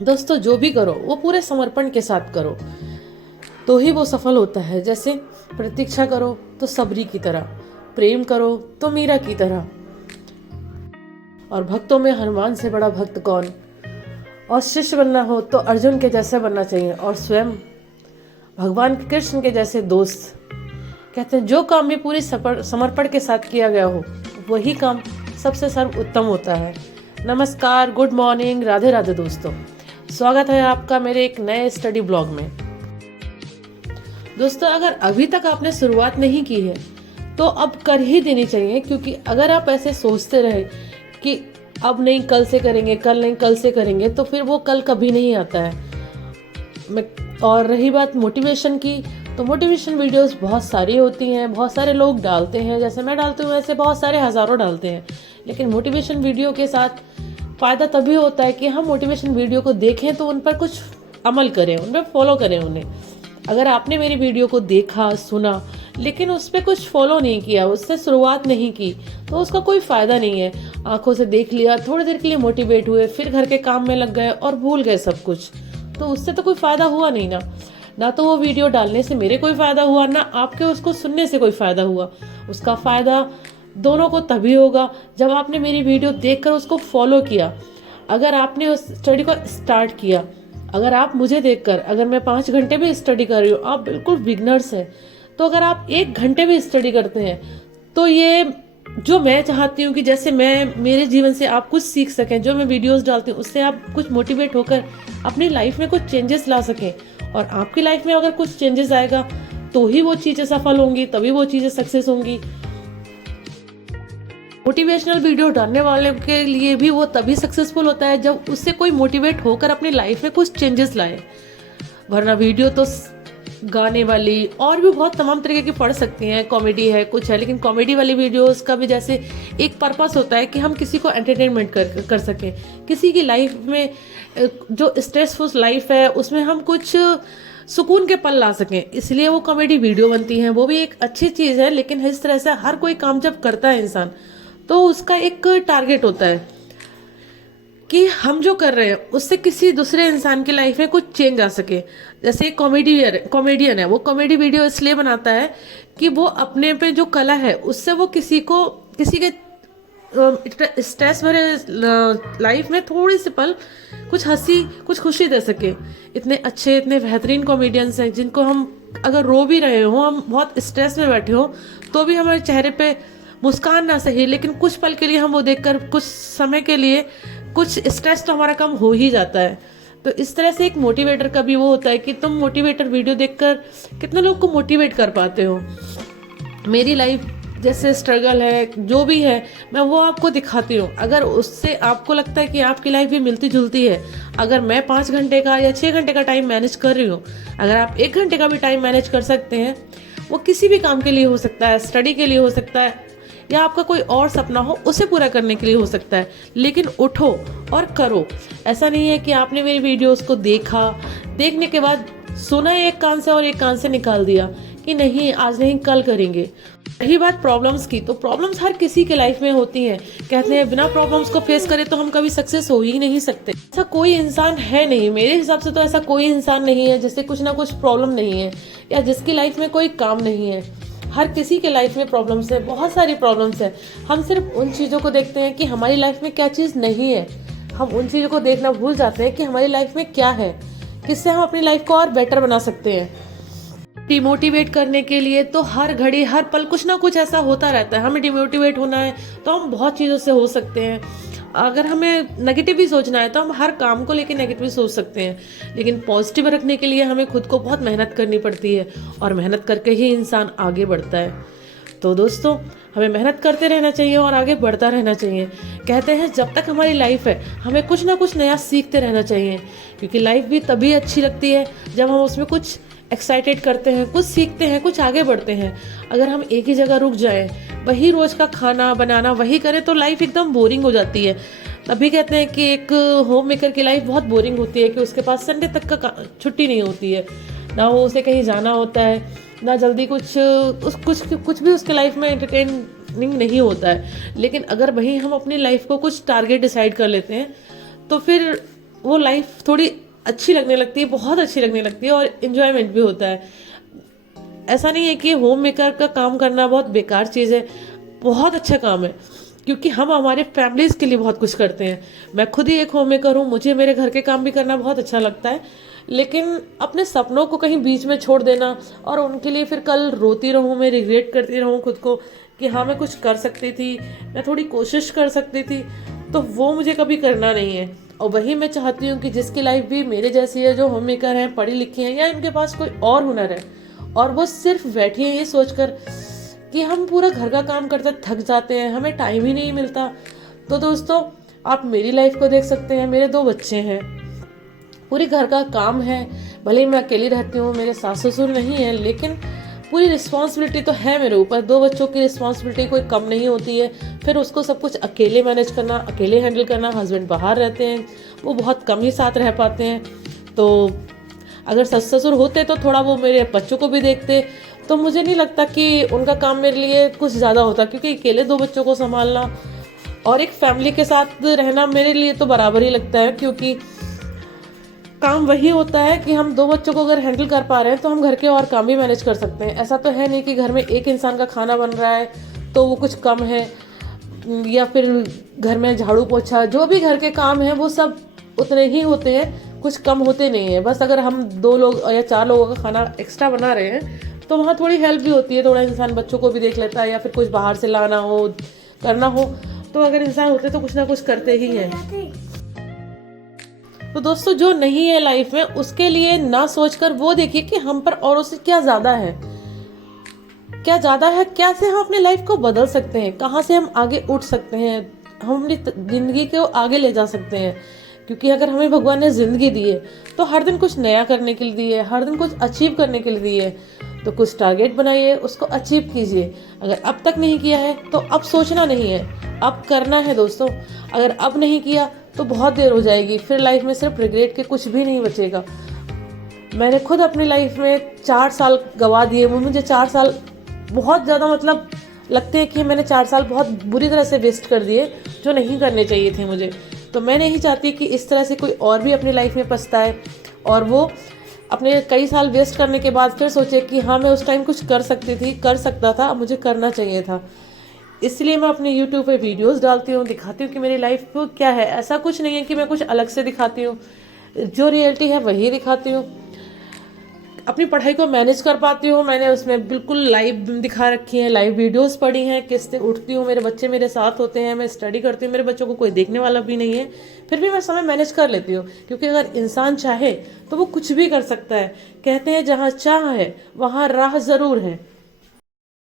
दोस्तों जो भी करो वो पूरे समर्पण के साथ करो, तो ही वो सफल होता है। जैसे प्रतीक्षा करो तो सबरी की तरह, प्रेम करो तो मीरा की तरह, और भक्तों में हनुमान से बड़ा भक्त कौन। और शिष्य बनना हो तो अर्जुन के जैसे बनना चाहिए, और स्वयं भगवान कृष्ण के जैसे दोस्त। कहते हैं जो काम भी पूरी समर्पण के साथ किया गया हो वही काम सबसे सर्वोत्तम होता है। नमस्कार, गुड मॉर्निंग, राधे राधे दोस्तों। स्वागत है आपका मेरे एक नए स्टडी ब्लॉग में। दोस्तों अगर अभी तक आपने शुरुआत नहीं की है तो अब कर ही देनी चाहिए, क्योंकि अगर आप ऐसे सोचते रहे कि अब नहीं कल से करेंगे, कल नहीं कल से करेंगे, तो फिर वो कल कभी नहीं आता है। और रही बात मोटिवेशन की, तो मोटिवेशन वीडियोस बहुत सारी होती हैं, बहुत सारे लोग डालते हैं, जैसे मैं डालती हूँ वैसे बहुत सारे हज़ारों डालते हैं। लेकिन मोटिवेशन वीडियो के साथ फ़ायदा तभी होता है कि हम मोटिवेशन वीडियो को देखें तो उन पर कुछ अमल करें, उन पर फॉलो करें उन्हें। अगर आपने मेरी वीडियो को देखा, सुना, लेकिन उस पर कुछ फॉलो नहीं किया, उससे शुरुआत नहीं की, तो उसका कोई फ़ायदा नहीं है। आंखों से देख लिया, थोड़ी देर के लिए मोटिवेट हुए, फिर घर के काम में लग गए और भूल गए सब कुछ, तो उससे तो कोई फ़ायदा हुआ नहीं ना तो वो वीडियो डालने से मेरे कोई फ़ायदा हुआ, ना आपके उसको सुनने से कोई फ़ायदा हुआ। उसका फ़ायदा दोनों को तभी होगा जब आपने मेरी वीडियो देखकर उसको फॉलो किया। अगर आपने उस स्टडी को स्टार्ट किया, अगर आप मुझे देखकर, अगर मैं 5 घंटे भी स्टडी कर रही हूँ, आप बिल्कुल बिगनर्स हैं, तो अगर आप 1 घंटे भी स्टडी करते हैं तो ये जो मैं चाहती हूँ कि जैसे मैं, मेरे जीवन से आप कुछ सीख सकें, जो मैं वीडियोस डालती हूँ उससे आप कुछ मोटिवेट होकर अपनी लाइफ में कुछ चेंजेस ला सकें, और आपकी लाइफ में अगर कुछ चेंजेस आएगा तो ही वो चीज़ें सफल होंगी, तभी वो चीज़ें सक्सेस होंगी। मोटिवेशनल वीडियो डालने वाले के लिए भी वो तभी सक्सेसफुल होता है जब उससे कोई मोटिवेट होकर अपनी लाइफ में कुछ चेंजेस लाए। वरना वीडियो तो गाने वाली और भी बहुत तमाम तरीके की पढ़ सकती हैं, कॉमेडी है, कुछ है, लेकिन कॉमेडी वाली वीडियोस का भी जैसे एक पर्पस होता है कि हम किसी को एंटरटेनमेंट कर सकें, किसी की लाइफ में जो स्ट्रेसफुल लाइफ है उसमें हम कुछ सुकून के पल ला सकें, इसलिए वो कॉमेडी वीडियो बनती हैं। वो भी एक अच्छी चीज़ है, लेकिन इस तरह से हर कोई काम जब करता है इंसान तो उसका एक टारगेट होता है कि हम जो कर रहे हैं उससे किसी दूसरे इंसान की लाइफ में कुछ चेंज आ सके। जैसे एक कॉमेडियन है, वो कॉमेडी वीडियो इसलिए बनाता है कि वो अपने पे जो कला है उससे वो किसी के स्ट्रेस भरे लाइफ में थोड़ी सी पल कुछ हंसी, कुछ खुशी दे सके। इतने अच्छे, इतने बेहतरीन कॉमेडियंस हैं जिनको हम अगर रो भी रहे हो, हम बहुत स्ट्रेस में बैठे हो, तो भी हमारे चेहरे पे मुस्कान ना सही, लेकिन कुछ पल के लिए हम वो देखकर, कुछ समय के लिए कुछ स्ट्रेस तो हमारा कम हो ही जाता है। तो इस तरह से एक मोटिवेटर का भी वो होता है कि तुम मोटिवेटर वीडियो देखकर कितने लोग को मोटिवेट कर पाते हो। मेरी लाइफ जैसे स्ट्रगल है, जो भी है, मैं वो आपको दिखाती हूँ। अगर उससे आपको लगता है कि आपकी लाइफ भी मिलती जुलती है, अगर मैं 5 घंटे का या 6 घंटे का टाइम मैनेज कर रही हूँ, अगर आप 1 घंटे का भी टाइम मैनेज कर सकते हैं, वो किसी भी काम के लिए हो सकता है, स्टडी के लिए हो सकता है, या आपका कोई और सपना हो उसे पूरा करने के लिए हो सकता है, लेकिन उठो और करो। ऐसा नहीं है कि आपने मेरी वीडियोस को देखा, देखने के बाद सुना एक कान से और एक कान से निकाल दिया कि नहीं आज नहीं कल करेंगे। रही बात प्रॉब्लम्स की, तो प्रॉब्लम्स हर किसी के लाइफ में होती हैं। कहते हैं बिना प्रॉब्लम्स को फेस करे तो हम कभी सक्सेस हो ही नहीं सकते। ऐसा कोई इंसान है नहीं, मेरे हिसाब से तो ऐसा कोई इंसान नहीं है जिससे कुछ ना कुछ प्रॉब्लम नहीं है, या जिसकी लाइफ में कोई काम नहीं है। हर किसी के लाइफ में प्रॉब्लम्स है, बहुत सारी प्रॉब्लम्स है। हम सिर्फ उन चीज़ों को देखते हैं कि हमारी लाइफ में क्या चीज़ नहीं है, हम उन चीज़ों को देखना भूल जाते हैं कि हमारी लाइफ में क्या है, किससे हम अपनी लाइफ को और बेटर बना सकते हैं। डिमोटिवेट करने के लिए तो हर घड़ी हर पल कुछ ना कुछ ऐसा होता रहता है। हमें डिमोटिवेट होना है तो हम बहुत चीज़ों से हो सकते हैं। अगर हमें नेगेटिव भी सोचना है तो हम हर काम को लेकर नेगेटिव सोच सकते हैं, लेकिन पॉजिटिव रखने के लिए हमें खुद को बहुत मेहनत करनी पड़ती है, और मेहनत करके ही इंसान आगे बढ़ता है। तो दोस्तों हमें मेहनत करते रहना चाहिए और आगे बढ़ता रहना चाहिए। कहते हैं जब तक हमारी लाइफ है हमें कुछ ना कुछ नया सीखते रहना चाहिए, क्योंकि लाइफ भी तभी अच्छी लगती है जब हम उसमें कुछ एक्साइटेड करते हैं, कुछ सीखते हैं, कुछ आगे बढ़ते हैं। अगर हम एक ही जगह रुक जाएं, वही रोज का खाना बनाना वही करें, तो लाइफ एकदम बोरिंग हो जाती है। तभी कहते हैं कि एक होम मेकर की लाइफ बहुत बोरिंग होती है कि उसके पास संडे तक का छुट्टी नहीं होती है, ना वो उसे कहीं जाना होता है, ना जल्दी कुछ भी उसके लाइफ में एंटरटेनिंग नहीं होता है। लेकिन अगर वहीं हम अपनी लाइफ को कुछ टारगेट डिसाइड कर लेते हैं तो फिर वो लाइफ थोड़ी अच्छी लगने लगती है, बहुत अच्छी लगने लगती है, और इन्जॉयमेंट भी होता है। ऐसा नहीं है कि होम मेकर का काम करना बहुत बेकार चीज़ है, बहुत अच्छा काम है, क्योंकि हम हमारे फैमिलीज के लिए बहुत कुछ करते हैं। मैं खुद ही एक होम मेकर हूँ, मुझे मेरे घर के काम भी करना बहुत अच्छा लगता है, लेकिन अपने सपनों को कहीं बीच में छोड़ देना और उनके लिए फिर कल रोती रहूँ, मैं रिग्रेट करती रहूँ खुद को कि हाँ मैं कुछ कर सकती थी, मैं थोड़ी कोशिश कर सकती थी, तो वो मुझे कभी करना नहीं है। और वही मैं चाहती हूँ कि जिसकी लाइफ भी मेरे जैसी है, जो होम मेकर हैं, पढ़ी लिखी हैं, या इनके पास कोई और हुनर है, और वो सिर्फ बैठी है ये सोचकर कि हम पूरा घर का काम करते थक जाते हैं, हमें टाइम ही नहीं मिलता। तो दोस्तों, आप मेरी लाइफ को देख सकते हैं, मेरे 2 बच्चे हैं, पूरी घर का काम है, भले ही मैं अकेली रहती हूँ, मेरे सास ससुर नहीं है, लेकिन पूरी रिस्पॉन्सिबिलिटी तो है मेरे ऊपर। 2 बच्चों की रिस्पॉन्सिबिलिटी कोई कम नहीं होती है, फिर उसको सब कुछ अकेले मैनेज करना, अकेले हैंडल करना। हस्बैंड बाहर रहते हैं, वो बहुत कम ही साथ रह पाते हैं, तो अगर सस ससुर होते तो थोड़ा वो मेरे बच्चों को भी देखते, तो मुझे नहीं लगता कि उनका काम मेरे लिए कुछ ज़्यादा होता, क्योंकि अकेले 2 बच्चों को संभालना और एक फैमिली के साथ रहना मेरे लिए तो बराबर ही लगता है, क्योंकि काम वही होता है कि हम 2 बच्चों को अगर हैंडल कर पा रहे हैं तो हम घर के और काम भी मैनेज कर सकते हैं। ऐसा तो है नहीं कि घर में एक इंसान का खाना बन रहा है तो वो कुछ कम है, या फिर घर में झाड़ू पोछा, जो भी घर के काम है वो सब उतने ही होते हैं, कुछ कम होते नहीं है। बस अगर हम 2 लोग या 4 लोगों का खाना एक्स्ट्रा बना रहे हैं तो वहाँ थोड़ी हेल्प भी होती है, थोड़ा इंसान बच्चों को भी देख लेता है, या फिर कुछ बाहर से लाना हो, करना हो, तो अगर इंसान होते तो कुछ ना कुछ करते ही हैं। तो दोस्तों, जो नहीं है लाइफ में उसके लिए ना सोचकर वो देखिए कि हम पर औरों से क्या ज्यादा है, क्या ज्यादा है, कैसे हम अपनी लाइफ को बदल सकते हैं, कहाँ से हम आगे उठ सकते हैं, हम अपनी जिंदगी को आगे ले जा सकते हैं। क्योंकि अगर हमें भगवान ने जिंदगी दी है तो हर दिन कुछ नया करने के लिए दी है, हर दिन कुछ अचीव करने के लिए दी है, तो कुछ टारगेट बनाइए, उसको अचीव कीजिए। अगर अब तक नहीं किया है तो अब सोचना नहीं है, अब करना है दोस्तों। अगर अब नहीं किया तो बहुत देर हो जाएगी, फिर लाइफ में सिर्फ रिग्रेट के कुछ भी नहीं बचेगा। मैंने खुद अपनी लाइफ में 4 साल गवा दिए, मुझे 4 साल बहुत ज़्यादा मतलब लगते हैं कि मैंने 4 साल बहुत बुरी तरह से वेस्ट कर दिए, जो नहीं करने चाहिए थे मुझे। तो मैं नहीं चाहती कि इस तरह से कोई और भी अपनी लाइफ में पछताए, और वो अपने कई साल वेस्ट करने के बाद फिर सोचे कि हाँ मैं उस टाइम कुछ कर सकती थी, कर सकता था, मुझे करना चाहिए था। इसलिए मैं अपने YouTube पे वीडियोस डालती हूँ, दिखाती हूँ कि मेरी लाइफ क्या है। ऐसा कुछ नहीं है कि मैं कुछ अलग से दिखाती हूँ, जो रियलिटी है वही दिखाती हूँ। अपनी पढ़ाई को मैनेज कर पाती हूँ, मैंने उसमें बिल्कुल लाइव दिखा रखी है, लाइव वीडियोस पढ़ी हैं, किस दिन उठती हूँ, मेरे बच्चे मेरे साथ होते हैं, मैं स्टडी करती हूँ, मेरे बच्चों को कोई देखने वाला भी नहीं है, फिर भी मैं समय मैनेज कर लेती हूँ। क्योंकि अगर इंसान चाहे तो वो कुछ भी कर सकता है। कहते हैं जहाँ चाह है वहाँ राह ज़रूर है।